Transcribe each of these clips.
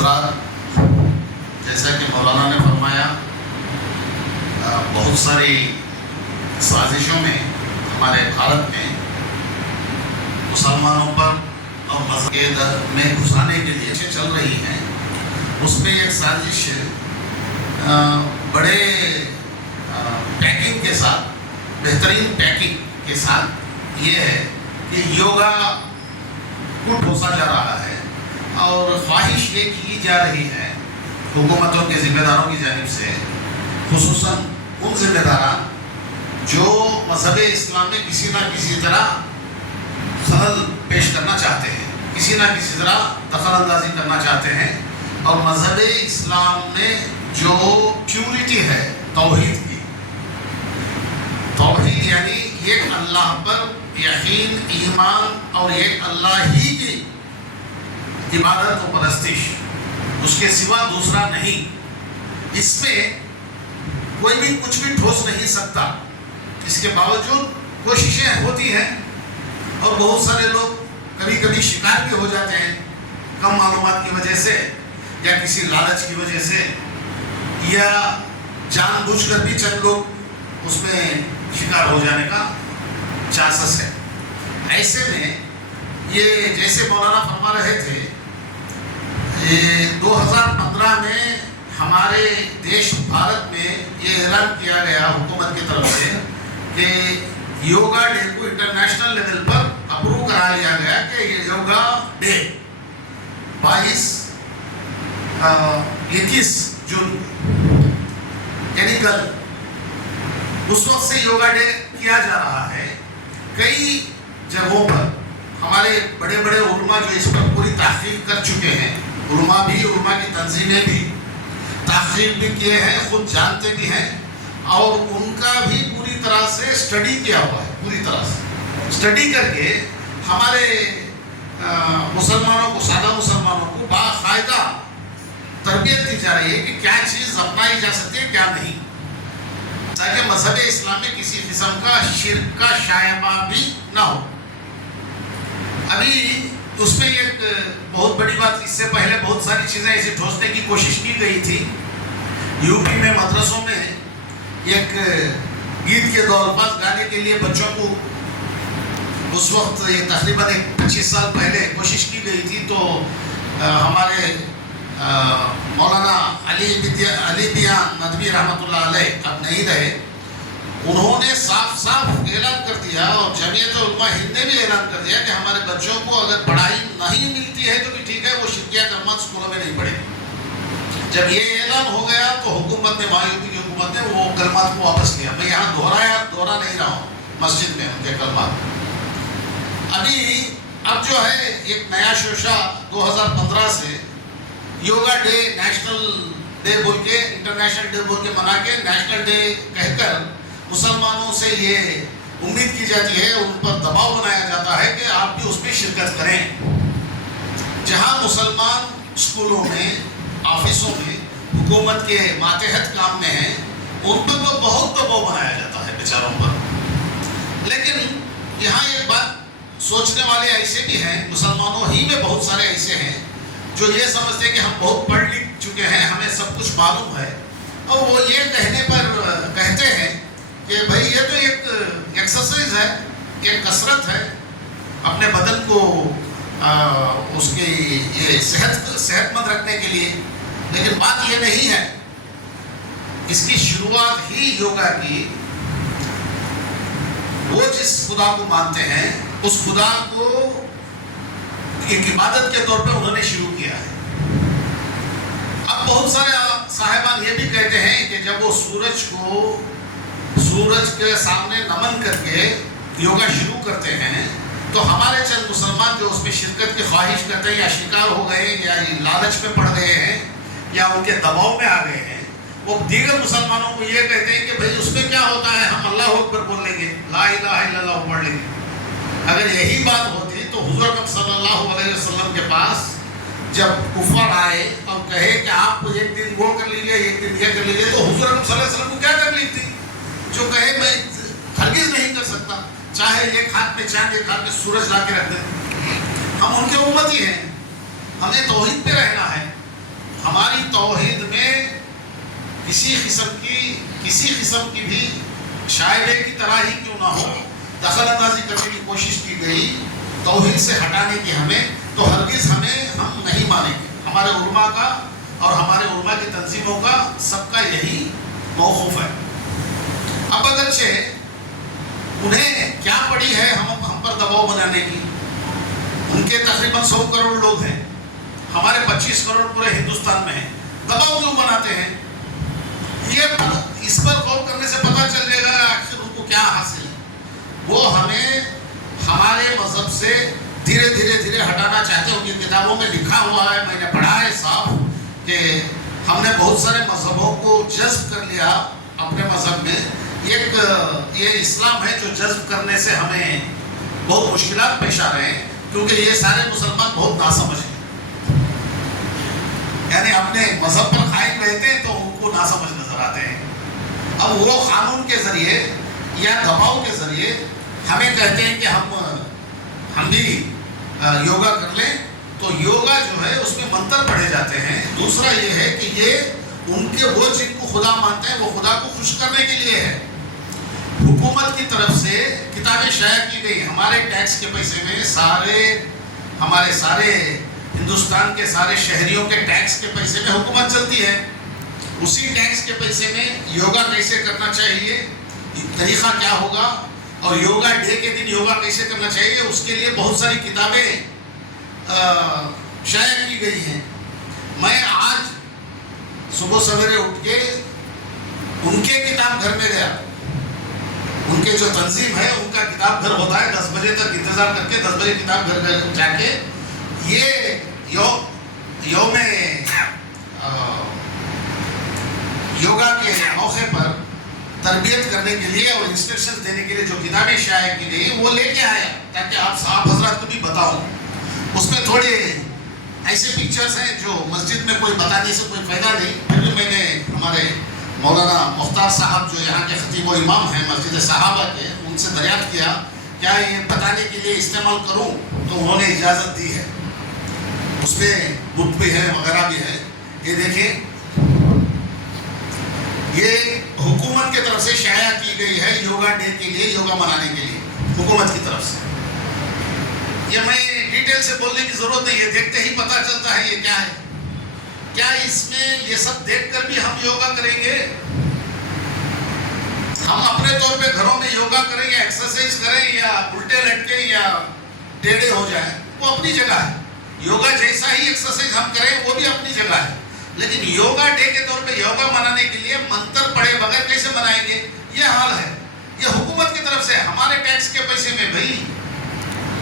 حضرات، جیسا کہ مولانا نے فرمایا، بہت ساری سازشوں میں ہمارے بھارت میں مسلمانوں پر اور مذہب کے در میں گھسانے کے لیے چل رہی ہیں. اس میں ایک سازش بڑے پیکنگ کے ساتھ، بہترین پیکنگ کے ساتھ یہ ہے کہ یوگا کو ٹھوسا جا رہا ہے اور خواہش یہ کی جا رہی ہے حکومتوں کے ذمہ داروں کی جانب سے، خصوصاً ان ذمہ داران جو مذہب اسلام میں کسی نہ کسی طرح خلل پیش کرنا چاہتے ہیں، کسی نہ کسی طرح دخل اندازی کرنا چاہتے ہیں، اور مذہب اسلام میں جو پیورٹی ہے توحید کی، توحید یعنی ایک اللہ پر یقین، ایمان اور ایک اللہ ہی کی عبادت و پرستش، اس کے سوا دوسرا نہیں. اس میں کوئی بھی کچھ بھی ٹھوس نہیں سکتا. اس کے باوجود کوششیں ہوتی ہیں اور بہت سارے لوگ کبھی کبھی شکار بھی ہو جاتے ہیں، کم معلومات کی وجہ سے یا کسی لالچ کی وجہ سے، یا جان بوجھ کر بھی چند لوگ اس میں شکار ہو جانے کا چانسز ہے. ایسے میں یہ جیسے مولانا فرما رہے تھے، 2015 میں ہمارے دیش بھارت میں یہ اعلان کیا گیا حکومت کی طرف سے کہ یوگا ڈے کو انٹرنیشنل لیول پر اپروو کرا لیا گیا کہ یہ یوگا ڈے 21 جون یعنی کل، اس وقت سے یوگا ڈے کیا جا رہا ہے. کئی جگہوں پر ہمارے بڑے بڑے علماء جو اس پر پوری تحقیق کر چکے ہیں، علماء بھی، علماء کی تنظیمیں بھی تحقیق بھی کیے ہیں، خود جانتے بھی ہیں، اور ان کا بھی پوری طرح سے اسٹڈی کیا ہوا ہے. پوری طرح سے اسٹڈی کر کے ہمارے مسلمانوں کو، سادہ مسلمانوں کو باقاعدہ تربیت دی جا رہی ہے کہ کیا چیز اپنائی جا سکتی ہے، کیا نہیں، تاکہ مذہب اسلام میں کسی قسم کا شرک کا شائبہ بھی نہ ہو. ابھی اس میں ایک بہت بڑی بات، اس سے پہلے بہت ساری چیزیں ایسی ٹھوسنے کی کوشش کی گئی تھی. یو پی میں مدرسوں میں ایک گیت کے دو الفاظ گانے کے لیے بچوں کو اس وقت، یہ تقریباً 25 سال پہلے کوشش کی گئی تھی. تو ہمارے مولانا علی بیان ندوی رحمۃ اللہ علیہ اب نہیں رہے، انہوں نے صاف صاف اعلان کر دیا، اور جمعیت علماء ہند نے بھی اعلان کر دیا کہ ہمارے بچوں کو اگر پڑھائی نہیں ملتی ہے تو بھی ٹھیک ہے، وہ شرکیہ کلمات اسکولوں میں نہیں پڑھیں. جب یہ اعلان ہو گیا تو حکومت نے، مایوبی کی حکومت نے وہ کلمات کو واپس لیا. میں یہاں دہرا نہیں رہا ہوں مسجد میں ان کے کلمات. اب جو ہے ایک نیا شوشہ 2015 سے یوگا ڈے، نیشنل ڈے بول کے، انٹرنیشنل ڈے بول کے منا کے، نیشنل ڈے کہہ کر مسلمانوں سے یہ امید کی جاتی ہے، ان پر دباؤ بنایا جاتا ہے کہ آپ بھی اس میں شرکت کریں. جہاں مسلمان اسکولوں میں، آفسوں میں، حکومت کے ماتحت کام میں ہیں، ان پر تو بہت دباؤ بنایا جاتا ہے بیچاروں پر. لیکن یہاں ایک بات سوچنے والے ایسے بھی ہیں، مسلمانوں ہی میں بہت سارے ایسے ہیں جو یہ سمجھتے ہیں کہ ہم بہت پڑھ لکھ چکے ہیں، ہمیں سب کچھ معلوم ہے، اور وہ یہ کہنے پر کہتے ہیں کہ بھائی یہ تو ایک ایکسرسائز ہے، ایک کسرت ہے اپنے بدن کو اس کی یہ صحت مند رکھنے کے لیے. لیکن بات یہ نہیں ہے. اس کی شروعات ہی یوگا کی، وہ جس خدا کو مانتے ہیں اس خدا کو ایک عبادت کے طور پہ انہوں نے شروع کیا ہے. اب بہت سارے صاحبان یہ بھی کہتے ہیں کہ جب وہ سورج کے سامنے نمن کر کے یوگا شروع کرتے ہیں تو ہمارے چند مسلمان جو اس میں شرکت کی خواہش کرتے ہیں، یا شکار ہو گئے، یا لالچ میں پڑ گئے ہیں، یا ان کے دباؤ میں آ گئے ہیں، وہ دیگر مسلمانوں کو یہ کہتے ہیں کہ بھائی اس میں کیا ہوتا ہے، ہم اللہ اکبر بول لیں گے، لا الہ الا اللہ پڑھ لیں گے. اگر یہی بات ہوتی تو حضور اکرم صلی اللہ علیہ وسلم کے پاس جب کفار آئے اور کہے کہ آپ ایک دن وہ کر لیجیے، ایک دن یہ کر لیجیے، تو حضور اکرم صلی اللہ علیہ وسلم کو کیا تکلیف تھی؟ جو کہے میں ہرگز نہیں کر سکتا، چاہے ایک ہاتھ میں چاند ایک ہاتھ میں سورج لا کے رکھ دیں. ہم ان کے امتی ہیں، ہمیں توحید پہ رہنا ہے. کسی قسم کی بھی شاعری کی طرح ہی کیوں نہ ہو دخل اندازی کرنے کی کوشش کی گئی توحید سے ہٹانے کی ہمیں، تو ہرگز ہم نہیں مانیں گے۔ ہمارے علماء کا اور ہمارے علماء کی تنظیموں کا سب کا یہی موقف ہے۔ اب اگرچہ انہیں کیا پڑی ہے ہم پر دباؤ بنانے کی، ان کے تقریباً 100 کروڑ لوگ ہیں، ہمارے 25 کروڑ پورے ہندوستان میں ہیں، دباؤ کیوں بناتے ہیں؟ یہ اس پر غور کرنے سے پتہ چل جائے گا آخر ان کو کیا حاصل ہے۔ وہ ہمیں ہمارے مذہب سے دھیرے دھیرے ہٹانا چاہتے ہیں۔ ان کی کتابوں میں لکھا ہوا ہے، میں نے پڑھا ہے صاف، کہ ہم نے بہت سارے مذہبوں کو جذب کر لیا اپنے مذہب میں۔ یہ اسلام ہے جو جذب کرنے سے ہمیں بہت مشکلات پیش آ رہے ہیں، کیونکہ یہ سارے مسلمان بہت ناسمجھ ہیں، یعنی اپنے مذہب پر قائم رہتے ہیں تو ان کو ناسمجھ نظر آتے ہیں۔ اب وہ قانون کے ذریعے یا دباؤ کے ذریعے ہمیں کہتے ہیں کہ ہم بھی یوگا کر لیں، تو یوگا جو ہے اس میں منتر پڑھے جاتے ہیں۔ دوسرا یہ ہے کہ یہ ان کے وہ جن کو خدا مانتے ہیں وہ خدا کو خوش کرنے کے لیے ہے۔ حکومت کی طرف سے کتابیں شائع کی گئی، ہمارے ٹیکس کے پیسے میں ہمارے سارے ہندوستان کے سارے شہریوں کے ٹیکس کے پیسے میں حکومت چلتی ہے۔ اسی ٹیکس کے پیسے میں یوگا کیسے کرنا چاہیے، طریقہ کیا ہوگا، اور یوگا ڈے کے دن یوگا کیسے کرنا چاہیے، اس کے لیے بہت ساری کتابیں شائع کی گئی ہیں۔ میں آج صبح سویرے اٹھ کے ان کے کتاب گھر میں گیا، ان کے جو تنظیم ہے ان کا کتاب گھر ہوتا ہے، 10 بجے تک انتظار کر کے 10 بجے کتاب گھر جا کے یہ یوم یوگا کے موقع پر تربیت کرنے کے لیے اور انسٹرکشن دینے کے لیے جو کتابیں شائع کی گئی وہ لے کے آیا تاکہ آپ حضرات کو بھی بتاؤں۔ اس میں تھوڑے ایسے پکچرز ہیں جو مسجد میں کوئی بتانے سے کوئی فائدہ نہیں، پھر میں نے ہمارے مولانا مختار صاحب جو یہاں کے خطیب و امام ہیں مسجد صحابہ کے، ان سے دریافت کیا کیا یہ بتانے کے لیے استعمال کروں، تو انہوں نے اجازت دی ہے۔ اس میں بت بھی ہے وغیرہ بھی ہے۔ یہ دیکھیں، یہ حکومت کی طرف سے شائع کی گئی ہے یوگا ڈے کے لیے، یوگا منانے کے لیے حکومت کی طرف سے۔ یہ میں ڈیٹیل سے بولنے کی ضرورت نہیں ہے، دیکھتے ہی پتہ چلتا ہے یہ کیا ہے۔ کیا اس میں یہ سب دیکھ کر بھی ہم یوگا کریں گے؟ ہم اپنے طور پہ گھروں میں یوگا کریں یا ایکسرسائز کریں یا الٹے لٹکے یا ٹیڑھے ہو جائیں، وہ اپنی جگہ ہے۔ یوگا جیسا ہی ایکسرسائز ہم کریں وہ بھی اپنی جگہ ہے، لیکن یوگا ڈے کے طور پہ یوگا منانے کے لیے منتر پڑھے بغیر کیسے منائیں گے؟ یہ حال ہے۔ یہ حکومت کی طرف سے ہمارے ٹیکس کے پیسے میں،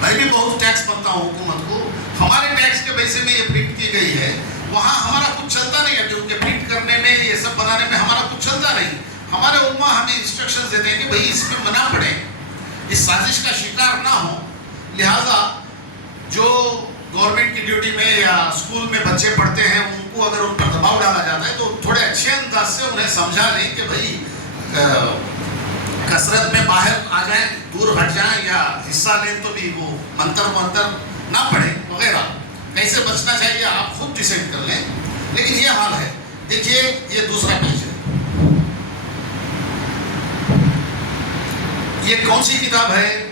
میں بھی بہت ٹیکس بنتا ہوں حکومت کو، ہمارے ٹیکس کے پیسے میں یہ پرنٹ کی گئی ہے، وہاں ہمارا کچھ چلتا نہیں ہے، کیونکہ پرنٹ کرنے میں یہ سب بنانے میں ہمارا کچھ چلتا نہیں۔ ہمارے علماء ہمیں انسٹرکشن دیتے ہیں کہ بھئی اس میں منع پڑے، اس سازش کا شکار نہ ہو، لہٰذا جو گورنمنٹ کی ڈیوٹی میں یا اسکول میں بچے پڑھتے ہیں ان کو اگر ان پر دباؤ ڈالا جاتا ہے تو تھوڑے اچھے انداز سے انہیں سمجھا لیں کہ بھئی کثرت میں باہر آ جائیں، دور ہٹ جائیں، یا حصہ لیں تو بھی وہ منتر نہ پڑھیں وغیرہ۔ کیسے بچنا چاہیے آپ خود ڈیسائیڈ کر لیں، لیکن یہ حال ہے۔ دیکھیے یہ دوسرا پیج ہے، یہ کون سی کتاب ہے؟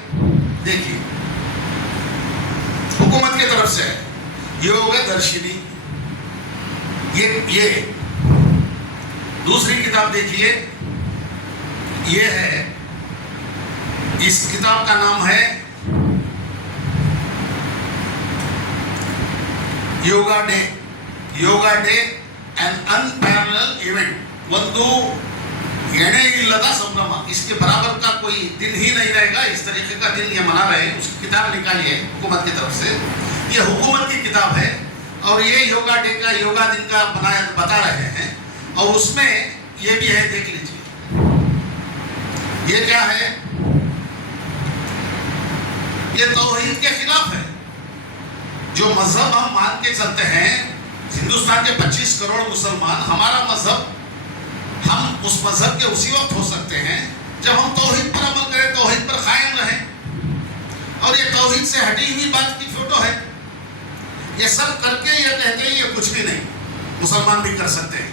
دیکھیے حکومت کی طرف سے یوگا درشنی، یہ دوسری کتاب دیکھیے، یہ ہے، اس کتاب کا نام ہے yoga day an unparalleled event، ಒಂದು ಎಣೆ ಇಲ್ಲದ ಸಂಭ್ರಮ، اس کے برابر کا کوئی دن ہی نہیں رہے گا، اس طریقے کا دن یہ منا رہے ہیں۔ اس کی کتاب نکالی ہے حکومت کی طرف سے، یہ حکومت کی کتاب ہے، اور یہ یوگا ڈے کا، یوگا دن کا بتا رہے ہیں، اور اس میں یہ بھی ہے، دیکھ لیجیے یہ کیا ہے، یہ توحید کے خلاف ہے۔ جو مذہب ہم مان کے چلتے ہیں، ہندوستان کے 25 کروڑ مسلمان، ہمارا مذہب، ہم اس مذہب کے اسی وقت ہو سکتے ہیں جب ہم توحید پر عمل کریں، توحید پر قائم رہیں، اور یہ توحید سے ہٹی ہوئی بات کی فوٹو ہے۔ یہ سب کر کے یہ کہتے ہیں یہ کچھ بھی نہیں، مسلمان بھی کر سکتے ہیں۔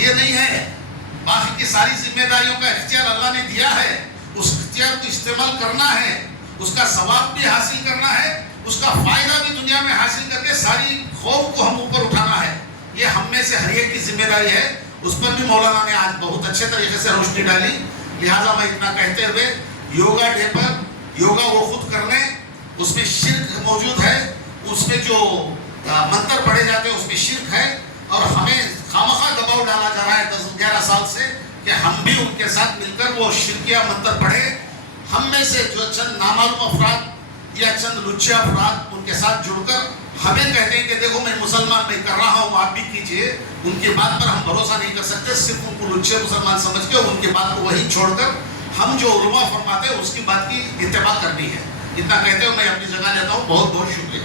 یہ نہیں ہے. باقی کی ساری ذمہ داریوں کا اختیار اللہ نے دیا ہے. اس اختیار کو استعمال کرنا ہے, اس کا ثواب بھی حاصل کرنا ہے, اس کا فائدہ بھی دنیا میں حاصل کر کے ساری قوم کو ہم اوپر اٹھانا ہے. یہ ہم میں سے ہر ایک کی ذمہ داری ہے. اس پر بھی مولانا نے آج بہت اچھے طریقے سے روشنی ڈالی. لہٰذا میں اتنا کہتے ہوئے یوگا ڈے پر یوگا وہ خود کرنے, اس میں شرک موجود ہے, اس میں جو منتر پڑھے جاتے ہیں اس میں شرک ہے, اور ہمیں خامخواہ دباؤ ڈالا جا رہا ہے 10-11 سال سے کہ ہم بھی ان کے ساتھ مل کر وہ شرکیہ منتر پڑھیں. ہم میں سے جو چند نامعلوم افراد یا چند لچے افراد ان کے ساتھ جڑ کر ہمیں کہتے ہیں کہ دیکھو میں مسلمان نہیں کر رہا ہوں, آپ بھی کیجئے. ان کی بات پر ہم بھروسہ نہیں کر سکتے. صرف ان کو لچے مسلمان سمجھ کے ان کی بات کو وہی چھوڑ کر ہم جو علماء فرماتے ہیں اس کی بات کی اتباع کرنی ہے. اتنا کہتے ہوئے میں اپنی جگہ لیتا ہوں. بہت بہت شکریہ.